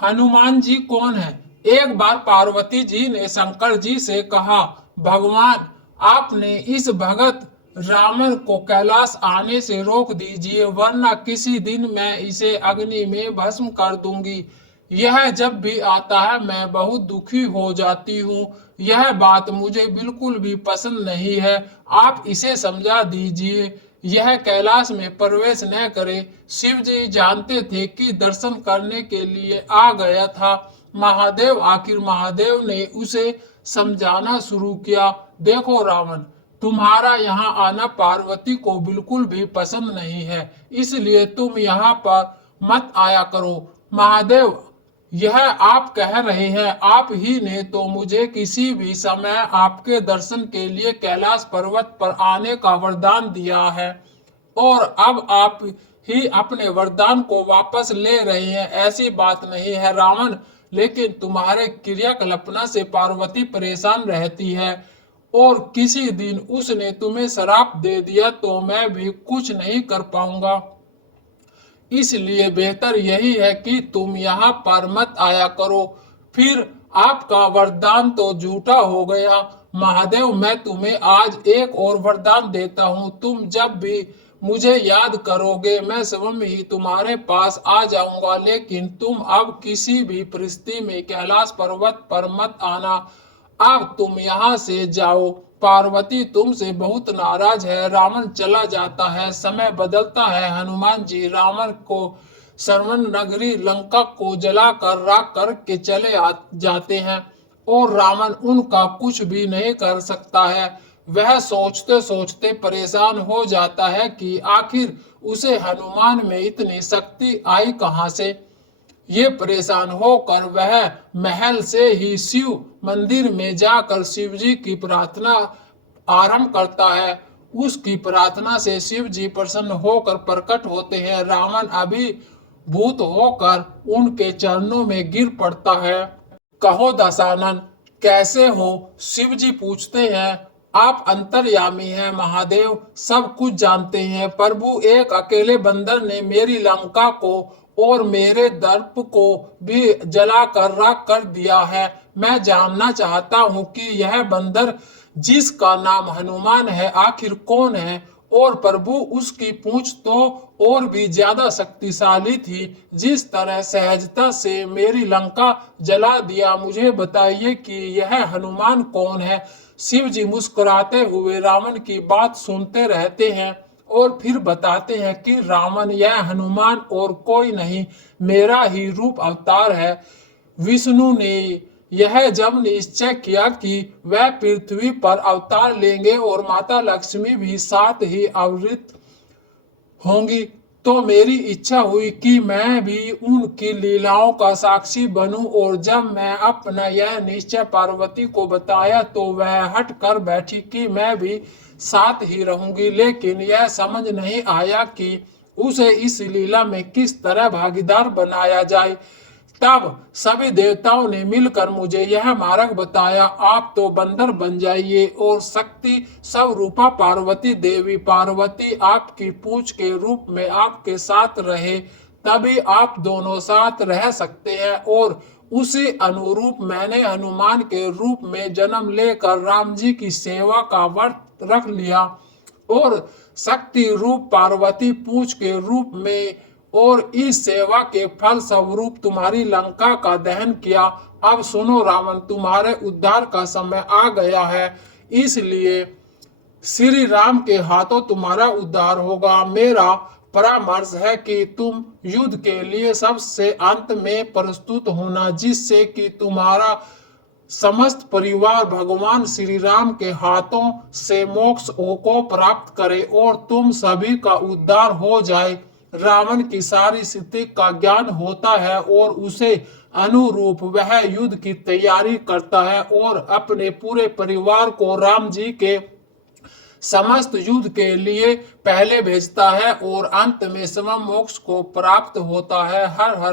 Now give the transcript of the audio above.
हनुमान जी कौन है? एक बार पार्वती जी ने शंकर जी से कहा, भगवान, आपने इस भगत रावण को कैलाश आने से रोक दीजिए, वरना किसी दिन मैं इसे अग्नि में भस्म कर दूंगी। यह जब भी आता है मैं बहुत दुखी हो जाती हूँ। यह बात मुझे बिल्कुल भी पसंद नहीं है। आप इसे समझा दीजिए, यह कैलाश में प्रवेश न करे। शिव जी जानते थे कि दर्शन करने के लिए आ गया था महादेव। आखिर महादेव ने उसे समझाना शुरू किया, देखो रावण, तुम्हारा यहाँ आना पार्वती को बिल्कुल भी पसंद नहीं है, इसलिए तुम यहाँ पर मत आया करो। महादेव, यह आप कह रहे हैं, आप ही ने तो मुझे किसी भी समय आपके दर्शन के लिए कैलाश पर्वत पर आने का वरदान दिया है, और अब आप ही अपने वरदान को वापस ले रहे हैं। ऐसी बात नहीं है रावण, लेकिन तुम्हारे क्रियाकल्पना से पार्वती परेशान रहती है, और किसी दिन उसने तुम्हें श्राप दे दिया तो मैं भी कुछ नहीं कर पाऊंगा। इसलिए बेहतर यही है कि तुम यहाँ पर मत आया करो। फिर आपका वरदान तो झूठा हो गया। महादेव, मैं तुम्हें आज एक और वरदान देता हूँ, तुम जब भी मुझे याद करोगे मैं स्वयं ही तुम्हारे पास आ जाऊंगा, लेकिन तुम अब किसी भी परिस्थिति में कैलाश पर्वत पर मत आना। अब तुम यहाँ से जाओ। पार्वती तुमसे बहुत नाराज है। रावण चला जाता है, समय बदलता है। हनुमान जी रावण को श्रवण नगरी लंका को जलाकर राख करके चले जाते हैं, और रावण उनका कुछ भी नहीं कर सकता है। वह सोचते सोचते परेशान हो जाता है कि आखिर उसे हनुमान में इतनी शक्ति आई कहाँ से। ये परेशान होकर वह महल से ही शिव मंदिर में जाकर शिव जी की प्रार्थना आरंभ करता है। उसकी प्रार्थना से शिव जी प्रसन्न होकर प्रकट होते हैं। रावण अभिभूत होकर उनके चरणों में गिर पड़ता है। कहो दशानन, कैसे हो? शिव जी पूछते हैं। आप अंतर्यामी हैं महादेव, सब कुछ जानते हैं। प्रभु, एक अकेले बंदर ने मेरी लंका को और मेरे दर्प को भी जलाकर राख कर दिया है। मैं जानना चाहता हूँ कि यह बंदर जिसका नाम हनुमान है आखिर कौन है? और प्रभु, उसकी पूंछ तो और भी ज्यादा शक्तिशाली थी। जिस तरह सहजता से मेरी लंका जला दिया, मुझे बताइए कि यह हनुमान कौन है? शिव जी मुस्कुराते हुए रावण की बात सुनते रहते हैं और फिर बताते हैं कि रावण, यह हनुमान और कोई नहीं, मेरा ही रूप अवतार है। विष्णु ने यह जब निश्चय किया कि वह पृथ्वी पर अवतार लेंगे और माता लक्ष्मी भी साथ ही अवतरित होंगी, तो मेरी इच्छा हुई कि मैं भी उनकी लीलाओं का साक्षी बनूं। और जब मैं अपना यह निश्चय पार्वती को बताया तो वह हट कर बैठी कि मैं भी साथ ही रहूंगी, लेकिन यह समझ नहीं आया कि उसे इस लीला में किस तरह भागीदार बनाया जाए। तब सभी देवताओं ने मिलकर मुझे यह मार्ग बताया, आप तो बंदर बन जाइए और शक्ति स्वरूपा पार्वती देवी पार्वती आपकी पूंछ के रूप में आपके साथ रहे, तभी आप दोनों साथ रह सकते हैं। और उसी अनुरूप मैंने हनुमान के रूप में जन्म लेकर राम जी की सेवा का व्रत रख लिया, और शक्ति रूप पार्वती पूंछ के रूप में, और इस सेवा के फल स्वरूप तुम्हारी लंका का दहन किया। अब सुनो रावण, तुम्हारे उद्धार का समय आ गया है, इसलिए श्री राम के हाथों तुम्हारा उद्धार होगा। मेरा परामर्श है कि तुम युद्ध के लिए सबसे अंत में प्रस्तुत होना, जिससे कि तुम्हारा समस्त परिवार भगवान श्री राम के हाथों से मोक्ष को प्राप्त करे और तुम सभी का उद्धार हो जाए। रावण की सारी स्थिति का ज्ञान होता है और उसे अनुरूप वह युद्ध की तैयारी करता है और अपने पूरे परिवार को राम जी के समस्त युद्ध के लिए पहले भेजता है, और अंत में स्वयं मोक्ष को प्राप्त होता है। हर हर